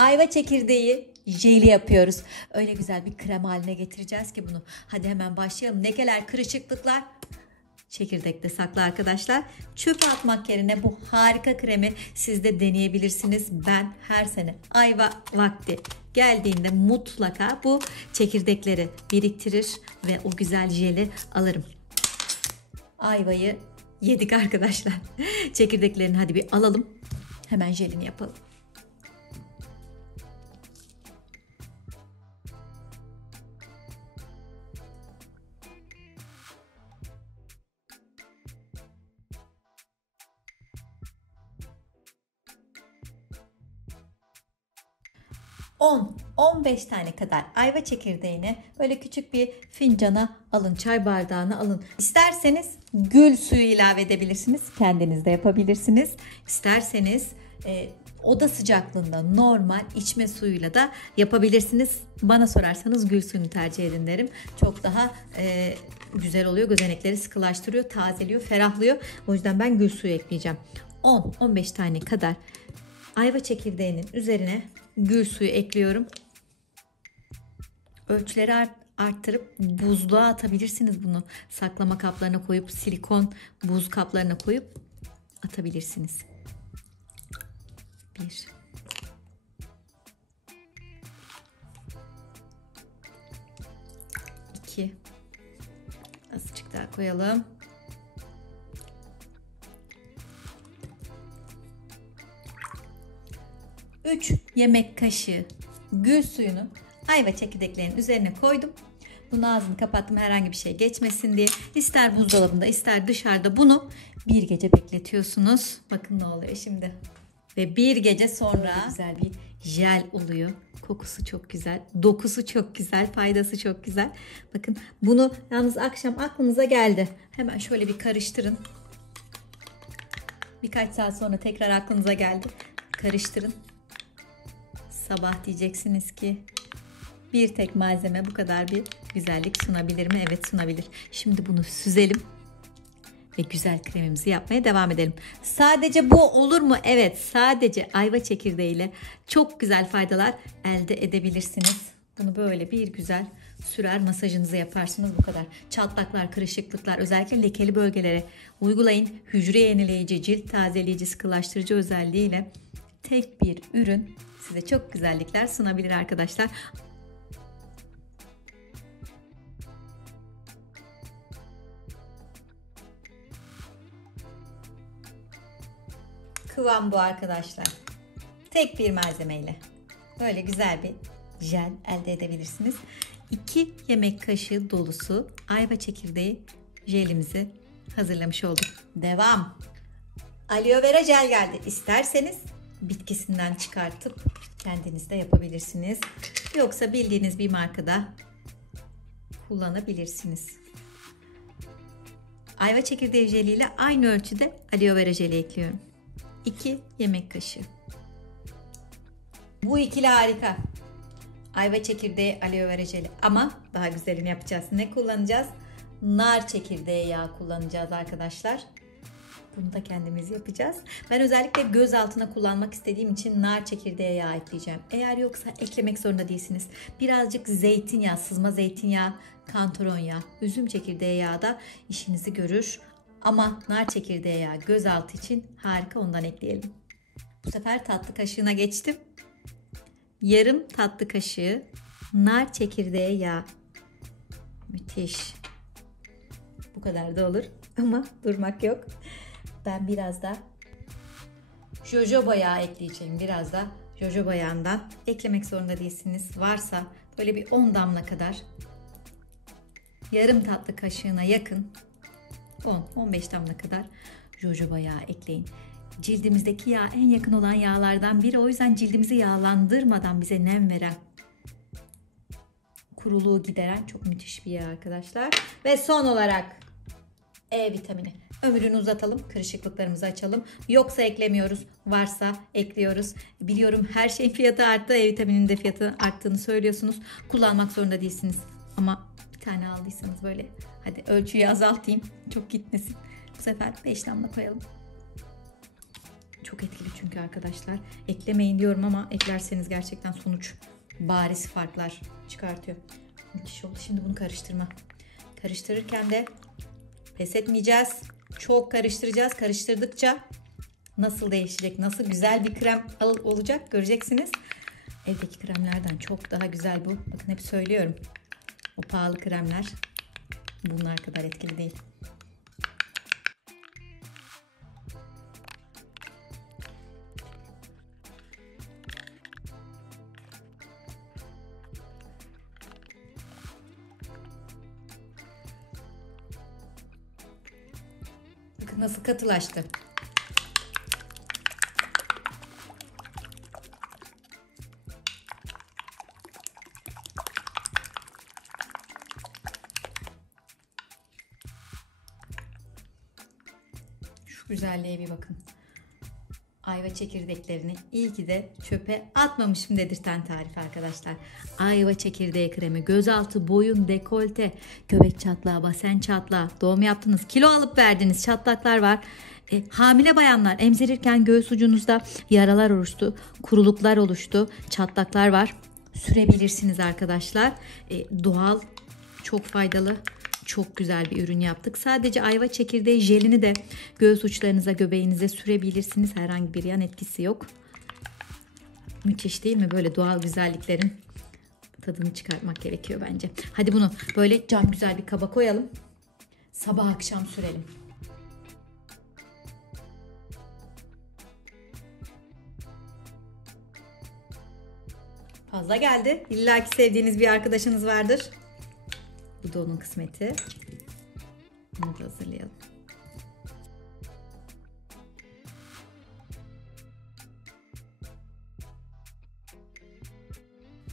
ayva çekirdeği jeli yapıyoruz. Öyle güzel bir krem haline getireceğiz ki bunu. Hadi hemen başlayalım. Lekeler, kırışıklıklar çekirdekte saklı arkadaşlar. Çöpe atmak yerine bu harika kremi siz de deneyebilirsiniz. Ben her sene ayva vakti geldiğinde mutlaka bu çekirdekleri biriktirir ve o güzel jeli alırım. Ayvayı yedik arkadaşlar. Çekirdeklerini hadi bir alalım. Hemen jelini yapalım. On 15 tane kadar ayva çekirdeğini böyle küçük bir fincana alın, çay bardağına alın. İsterseniz gül suyu ilave edebilirsiniz. Kendiniz de yapabilirsiniz. İsterseniz oda sıcaklığında normal içme suyuyla da yapabilirsiniz. Bana sorarsanız gül suyunu tercih edin derim. Çok daha güzel oluyor. Gözenekleri sıkılaştırıyor, tazeliyor, ferahlıyor. O yüzden ben gül suyu ekleyeceğim. 10-15 tane kadar ayva çekirdeğinin üzerine gül suyu ekliyorum. Ölçüleri arttırıp buzluğa atabilirsiniz bunu. Saklama kaplarına koyup silikon buz kaplarına koyup atabilirsiniz. 1 2 azıcık daha koyalım. 3 yemek kaşığı gül suyunu ayva çekirdeklerinin üzerine koydum. Bunun ağzını kapattım herhangi bir şey geçmesin diye. İster buzdolabında ister dışarıda bunu bir gece bekletiyorsunuz. Bakın ne oluyor şimdi. Ve bir gece sonra güzel bir jel oluyor. Kokusu çok güzel, dokusu çok güzel, faydası çok güzel. Bakın bunu yalnız akşam aklınıza geldi. Hemen şöyle bir karıştırın. Birkaç saat sonra tekrar aklınıza geldi. Karıştırın. Sabah diyeceksiniz ki bir tek malzeme bu kadar bir güzellik sunabilir mi? Evet, sunabilir. Şimdi bunu süzelim ve güzel kremimizi yapmaya devam edelim. Sadece bu olur mu? Evet, sadece ayva çekirdeğiyle çok güzel faydalar elde edebilirsiniz. Bunu böyle bir güzel sürer masajınızı yaparsınız, bu kadar. Çatlaklar, kırışıklıklar, özellikle lekeli bölgelere uygulayın. Hücre yenileyici, cilt tazeleyici, sıkılaştırıcı özelliğiyle tek bir ürün size çok güzellikler sunabilir arkadaşlar. Kıvam bu arkadaşlar. Tek bir malzemeyle böyle güzel bir jel elde edebilirsiniz. 2 yemek kaşığı dolusu ayva çekirdeği jelimizi hazırlamış olduk. Devam. Aloe vera jel geldi. İsterseniz bitkisinden çıkartıp kendiniz de yapabilirsiniz. Yoksa bildiğiniz bir markada kullanabilirsiniz. Ayva çekirdeği jeliyle aynı ölçüde aloe vera jeli ekliyorum. 2 yemek kaşığı. Bu ikili harika. Ayva çekirdeği, aloe vera jeli. Ama daha güzelini yapacağız. Ne kullanacağız? Nar çekirdeği yağı kullanacağız arkadaşlar. Bunu da kendimiz yapacağız. Ben özellikle göz altına kullanmak istediğim için nar çekirdeği yağı ekleyeceğim. Eğer yoksa eklemek zorunda değilsiniz. Birazcık zeytinyağı, sızma zeytinyağı, kantaron yağı, üzüm çekirdeği yağı da işinizi görür. Ama nar çekirdeği yağı göz altı için harika, ondan ekleyelim. Bu sefer tatlı kaşığına geçtim. Yarım tatlı kaşığı nar çekirdeği yağı. Müthiş. Bu kadar da olur ama durmak yok. Ben biraz da jojoba yağı ekleyeceğim. Biraz da jojoba yağından eklemek zorunda değilsiniz. Varsa böyle bir 10 damla kadar, yarım tatlı kaşığına yakın 10-15 damla kadar jojoba yağı ekleyin. Cildimizdeki yağ en yakın olan yağlardan biri. O yüzden cildimizi yağlandırmadan bize nem veren, kuruluğu gideren çok müthiş bir yağ arkadaşlar. Ve son olarak E vitamini. Ömrünü uzatalım, kırışıklıklarımızı açalım. Yoksa eklemiyoruz, varsa ekliyoruz. Biliyorum her şeyin fiyatı arttı. E vitamininin de fiyatı arttığını söylüyorsunuz. Kullanmak zorunda değilsiniz. Ama bir tane aldıysanız böyle, hadi ölçüyü azaltayım, çok gitmesin. Bu sefer 5 damla koyalım. Çok etkili çünkü arkadaşlar. Eklemeyin diyorum ama eklerseniz gerçekten sonuç bariz farklar çıkartıyor. Müthiş oldu. Şimdi bunu karıştırma. Karıştırırken de pes etmeyeceğiz. Çok karıştıracağız. Karıştırdıkça nasıl değişecek, nasıl güzel bir krem olacak göreceksiniz. Evdeki kremlerden çok daha güzel bu. Bakın hep söylüyorum. O pahalı kremler bunlar kadar etkili değil. Bakın nasıl katılaştı. Şu güzelliğe bir bakın. Ayva çekirdeklerini iyi ki de çöpe atmamışım dedirten tarif arkadaşlar. Ayva çekirdeği kremi, gözaltı, boyun, dekolte, göbek çatlağı, basen çatlağı, doğum yaptınız, kilo alıp verdiniz, çatlaklar var. Hamile bayanlar emzirirken göğüs ucunuzda yaralar oluştu, kuruluklar oluştu, çatlaklar var. Sürebilirsiniz arkadaşlar. Doğal, çok faydalı. Çok güzel bir ürün yaptık. Sadece ayva çekirdeği jelini de göğüs uçlarınıza, göbeğinize sürebilirsiniz. Herhangi bir yan etkisi yok. Müthiş değil mi? Böyle doğal güzelliklerin tadını çıkartmak gerekiyor bence. Hadi bunu böyle cam güzel bir kaba koyalım. Sabah akşam sürelim. Fazla geldi. İlla ki sevdiğiniz bir arkadaşınız vardır. Bu da onun kısmeti. Bunu da hazırlayalım.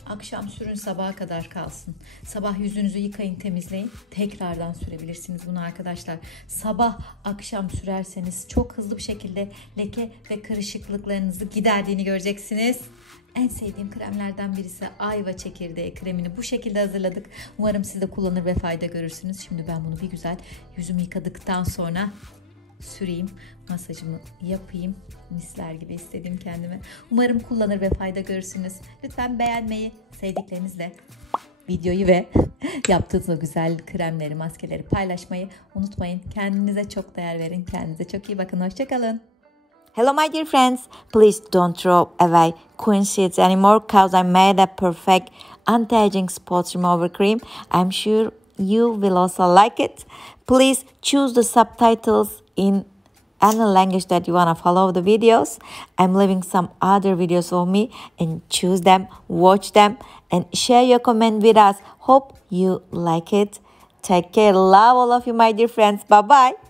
Akşam sürün, sabaha kadar kalsın. Sabah yüzünüzü yıkayın, temizleyin. Tekrardan sürebilirsiniz bunu arkadaşlar. Sabah akşam sürerseniz çok hızlı bir şekilde leke ve kırışıklıklarınızı giderdiğini göreceksiniz. En sevdiğim kremlerden birisi ayva çekirdeği kremini bu şekilde hazırladık. Umarım siz de kullanır ve fayda görürsünüz. Şimdi ben bunu bir güzel yüzümü yıkadıktan sonra süreyim. Masajımı yapayım. Misler gibi istedim kendimi. Umarım kullanır ve fayda görürsünüz. Lütfen beğenmeyi, sevdiklerinizle videoyu ve yaptığınız o güzel kremleri, maskeleri paylaşmayı unutmayın. Kendinize çok değer verin. Kendinize çok iyi bakın. Hoşçakalın. Hello my dear friends, please don't throw away Queen Sheets anymore because I made a perfect anti-aging spot remover cream. I'm sure you will also like it. Please choose the subtitles in any language that you want to follow the videos. I'm leaving some other videos of me and choose them, watch them and share your comment with us. Hope you like it. Take care. Love all of you my dear friends. Bye bye.